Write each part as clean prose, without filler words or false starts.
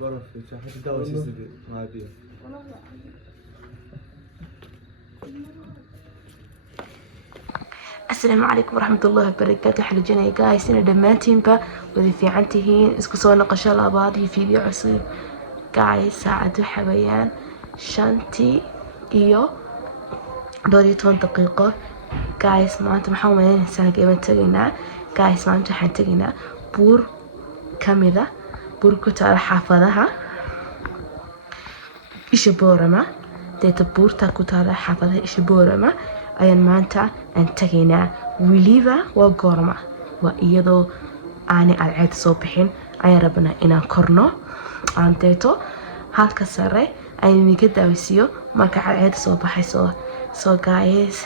قرف حتى دواء سيزبي ما بيه السلام عليكم ورحمة الله وبركاته. حلجنا جايز إن دمانتين با وذي في عنتهين اسكو سوى نقشة لابادي فيديو عصيب جايز ساعة حبيان شانتي إيو دوريتون دقيقة جايز ما أنت محاولين سنة قيمة تجينا جايز ما أنت حنتجينا بور كاملة بور كتار حافظها إيش بورما deeta buurta ku taala xaafadaha isha boorama ayaan maanta aan tagaynaa weliba waa goorma waa iyadoo aanay cadceed soo bixin ayaan rabnaa inaan korno aan deeto halka sare ayaan idinka daawisiiyo marka cadceed soo baxayso soo guys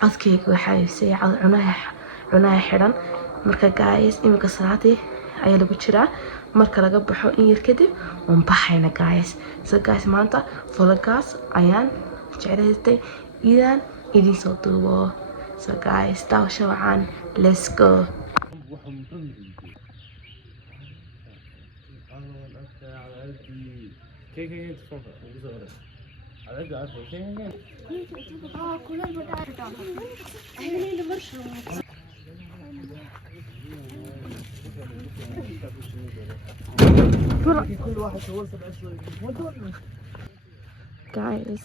codkayga waxaa ibsay cunaha xidhan marka guys iminka salaadii ayaa lagu jiraa marka laga baxo in yar kadib waan baxayna guys so guys maanta vloggaas ayaan jeclaystay idaan idin soo duubo so guys daawasho wacan let's go guys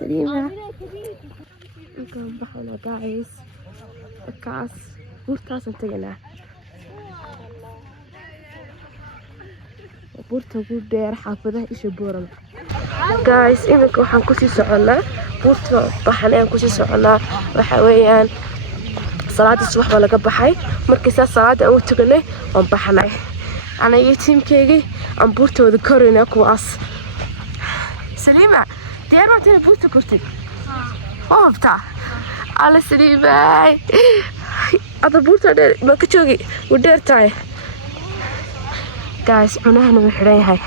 سليمة نكون بحونا guys الكاس بورتاس انتقنا بورتا قول دير حافظة إيش بورنا guys إمك وحن كسي سعنا بورتا بحنين كسي سعنا وحويان صلاة الصبح ولا قبحي مركز صلاة أو تقني وانبحناي أنا يتيم كيجي عم بورتا وذكرنا كواس سليمة دير ما تنا بورتا كرتي بتاع على سليمة هذا بورتا دير ما كتشوقي ودير تاعي guys عناها محرين هاي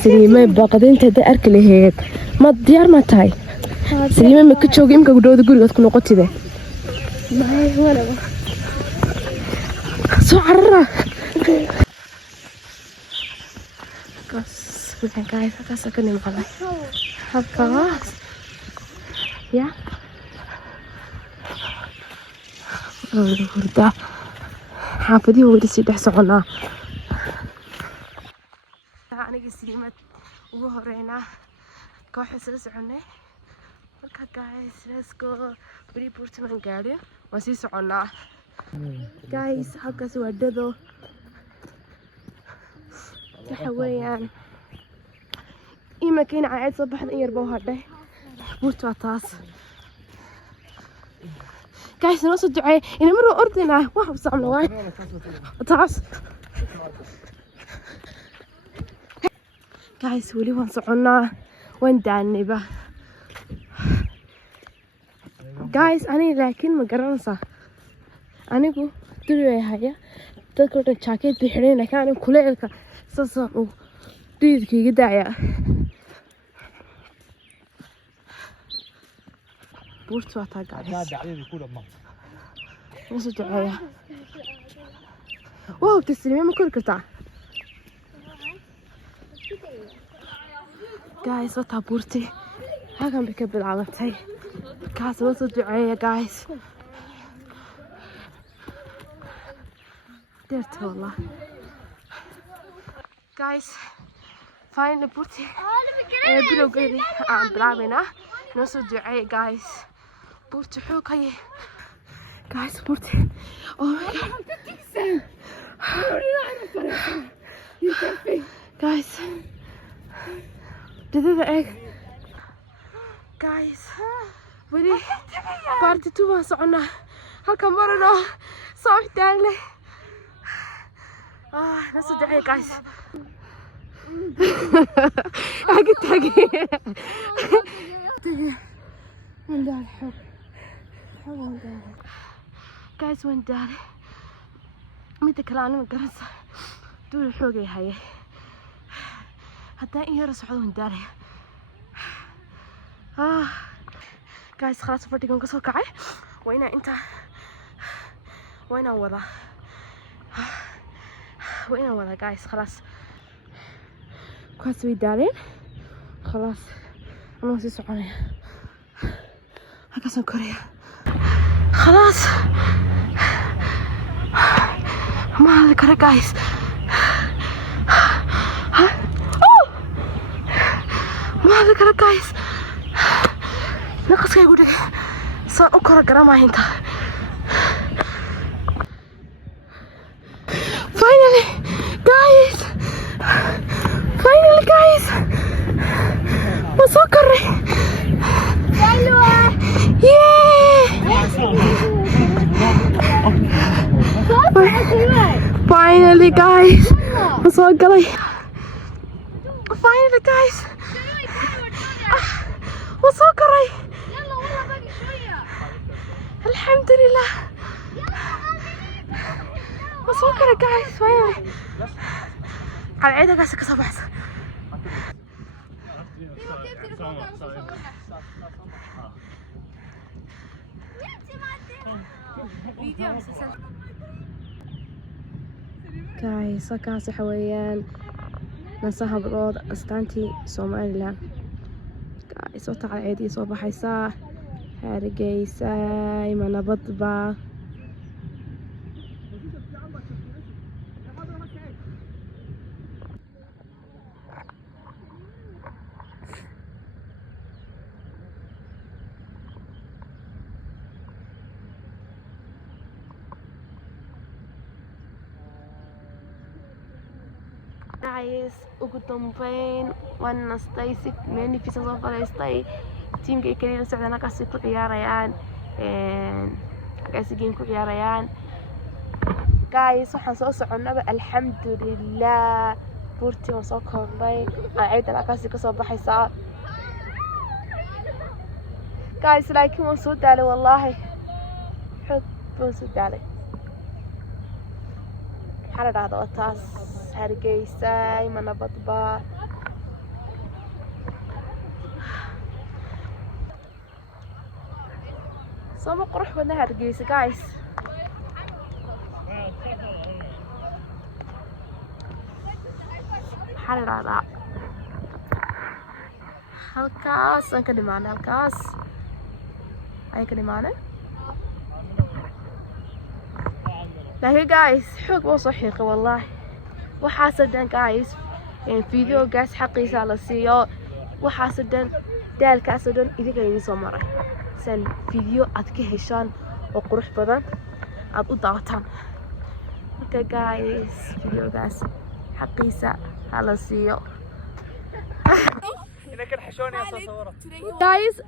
سليمة باقدين تدا أركلي هيك ما ديار ما تاي سليمة ما كتشوقي إمك قدود قولي تكون قطي ده ما هي ولا سعرة قص بدنا guys قص كني معنا خلاص يا وردا حافظي هو اللي سيدح سعنا أنا قسيمة وهرينا كوحة سعنا marka guys let's go bari Portman gaadhin waan sii soconaa guys halkaas waa dado waxa weeyaan imakiin caad soo baxda in yar baa hadhay buurta taas guys noo soo ducay in mar ordina wax sabna waay taas guys wali waan soconaa waan daaniba guys أنا لكن ما قررنا أنا جو دلوي هيا تذكر الجاكيت بحرينا كانوا كلك صصوا ديد كي قدايا بورتوا تاقع نسوا دعايا واو تسلمي ما كل قطع guys وتا بورتي هاكم بكبل على كاس وصل دعاية guys درت والله guys فاين بورتي بلو قيدي بلعبنا نوصل دعاية guys بورتي حوك هاي guys بورتي oh my god guys did it egg guys ولي بارتي توما صعنا هكا مرنا صوح دالي ناس دعي guys حقي من دار الحب من دار guys وين داري ميتا كلاني من قرصة دول الحوقي هاي حتى إن يرسعوا من داري guys خلاص fadhigan kasoo kacay waa inaan wada guys خلاص kuwaas way daaleen خلاص anoo sii soconaya halkaasaan koraya خلاص ما هذا كره guys ما هذا كره guys نقص يقول لك صار أكره جرامة هنا finally guys وسكري حلوة finally guys وسكري finally guys وسكري الحمد لله وسكري guys finally على عيدها قاسة كسب أحسن guys halkaas waxa weeyaan nasaha bilood astaantii Somaliland guys oo taqaacid soo baxaysa Hargeysa ima nabadba guys ugu dambeyn waan nastay si many pieces of falaystay teamka kaliya socdana kaasi ku ciyaarayaan game ku ciyaarayaan guys waxaan soo soconaba alxamdulillah buurtii oo soo koobay ayda kaasi ka soo baxaysa guys laakiin waan soo daalay wallahi xog waan soo daalay xaladada taas Hargeysa ima nabadba sama qurux badna Hargeysa guys xaladada halkaas aan ka dhimaanay halkaas ay ka dhimaanay laakiin guys xoog oo soo xiiqay wallahi waxaasadan guys video gaas xaqiisa la siiyo waxaasadan daalkaasadan idinka idin soo maray san video aad ka heshaan oo qurux badan aad u daawataan marka guys video gaas xaqiisa la siiyo guys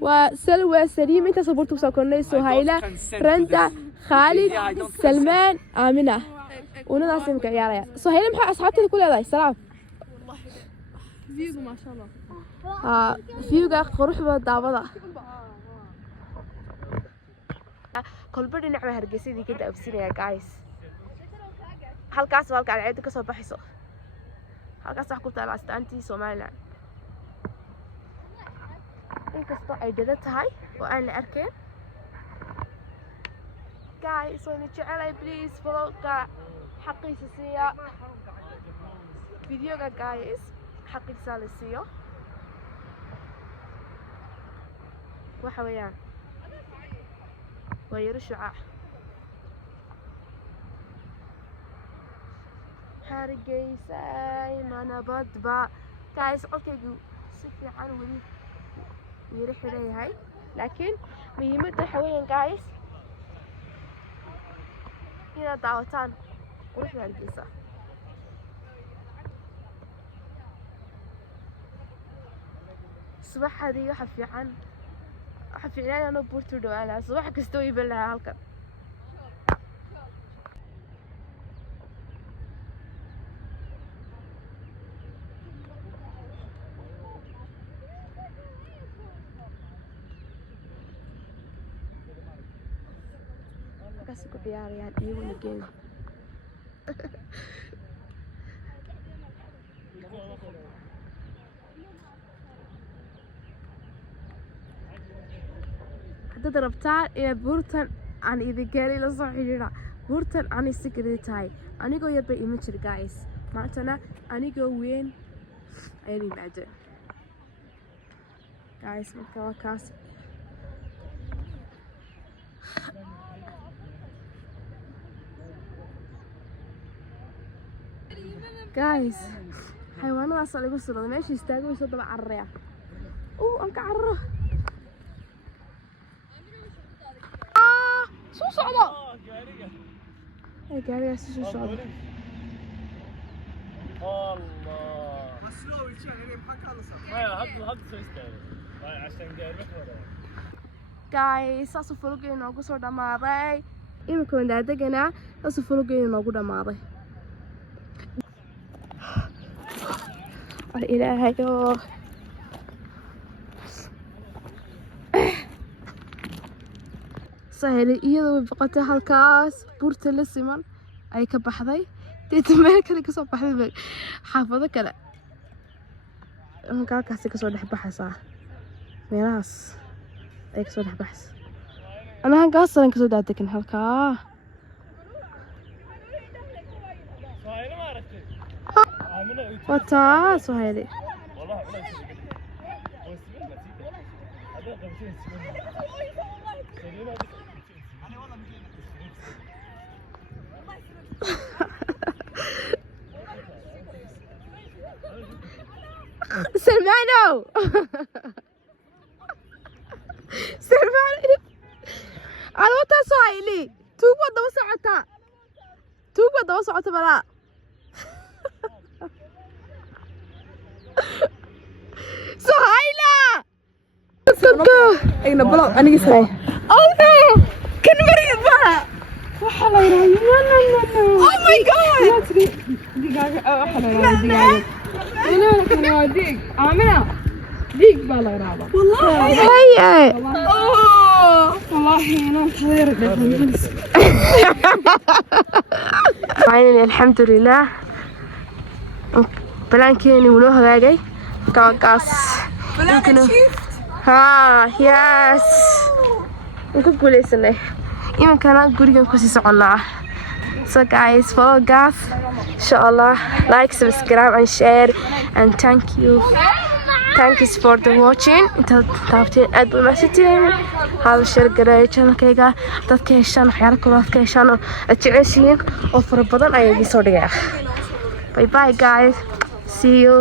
وسلوى سليم انت صبرتوا سكني سهيلة رندا خالد سلمان آمنة وناس يمكن يا سهيلة محا أصحابتي كل هذا السلام والله فيجو ما شاء الله فيجو قروح بالدعوة كل بدي نعمل هرجسي دي كده أبصير يا guys هالكاس على عيد كسر بحسه هالكاس حكوت على استانتي سومالي inkastoo ay dada tahay oo aan la arkin guys waan jecelay please follow-ga xaqiisa siiya videoga guys xaqiisa la siiyo waxa weeyaan waa yaro shucaac Hargeysa ima nabadba guys codkaygu si fiican weli يريح هاي لكن مهمته حوالين guys إذا دعوتان وروح للقصة الصباح هذه حفي عن أنا بورتو دوالها صباح كستوي بالله هالك kasi ku ciyaarayaan iyaguna game hadda rabtaan inaad buurtan aan idin gaari la soo xidhiidha buurtan aan isigadi tahay anigoo yar bay iman jir guys maantana anigoo weyn ayaan imaado guys marka waa kaas guys حيوانات أصلا يقول صدق ماشي يستاجوا يصدق العرية أنك عرّه شو صعبة هاي قارية شو صعبة الله هذا سويستاهل عشان قارية guys أصلا فلوقين نوقو صورة ماضي إما كون دادقنا أصلا فلوقين نوقو ماضي إلهي سهلة iyadoo baqatay halkaas buurta la siman ay ka baxday deeto meel kale ka soo baxday xaafado kale halkaas ka soo dhex baxaysaa meelahaas ay ka soo dhex baxaysaa ana halkaas ka soo daadegin halkaa وتا سهيلي سلمانو سلمانو أنا وتا سهيلي توبة دو ساعتا بلا سهيلة صدق أين بلو أنا قصي أوه كن مريض بها وحلا يراي Oh my god دقيقة وحلا يراي دقيقة أنا كنا ديق آمنة ديق بلا يراي والله هيا والله أنا صغيرة الحمد لله بلانكيني ولو هذاقي كاكاس ها ياس نكون كوليسني إيمان كان قريبا كوسي سعونا so guys follow Gath inshallah like subscribe and share and thanks for the watching inta taabteen aad buu mahadsantiin hada share gareey channelkayga dadka heshaan waxyaalo kale dadka heshaan oo aad jeceshiin oo fara badan ayaa idin soo dhigaya bye bye guys see you